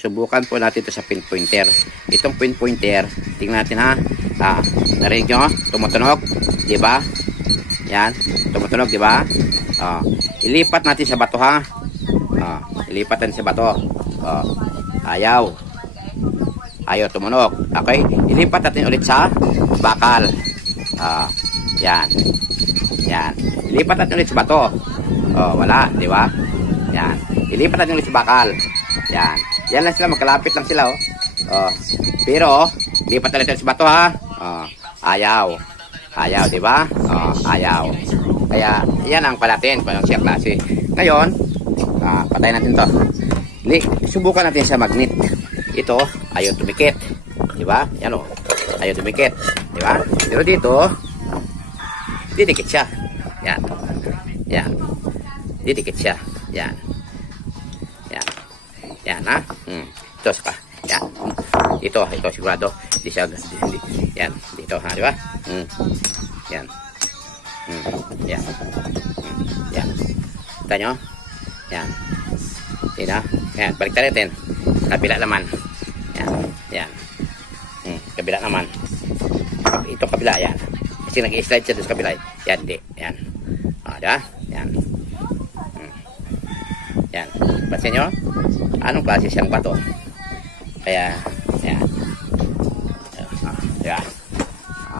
subukan po natin ito sa pinpointer. Itong pinpointer, tingnan natin ha. Narinig nyo? Tumutunog. Diba? Yan. Tumutunog, diba? Ilipat natin sa bato ha. Ilipat natin sa bato. Ayaw. Ayaw tumunog. Okay? Ilipat natin ulit sa bakal. Yan. Yan. Ilipat natin ulit sa bato. Wala. Diba? Yan. Ilipat natin ulit sa bakal. Yan. Yan lang sila. Magkalapit lang sila. Pero, ilipat natin ulit sa bato ha. Ayaw. Ayaw, diba? Ayaw. Kaya, yan ang palatin kung anong siya klase. Ngayon, patayin natin to. Subukan natin sa magnet. Ito, ayaw tumikit. Diba? Yan o. Ayaw tumikit. Diba? Pero dito, didikit siya. Yan. Yan. Didikit siya. Yan. Yan. Yan, ha? Ito, saka. Yan. Ito sigurado. Hindi siya, yan. Dito, ha? Diba? Yan. Yan. Yan. Kita nyo? Yan. Yan, ha? Yan. Balik natin. Kabila naman. Yan. Yan. Kabila naman. Ito kabila, yan. Kasi nag-i-slide siya doon sa kabila. Yan, di. Yan. Diba? Yan. Yan. Pansin nyo? Anong klase siyang bato? Kaya,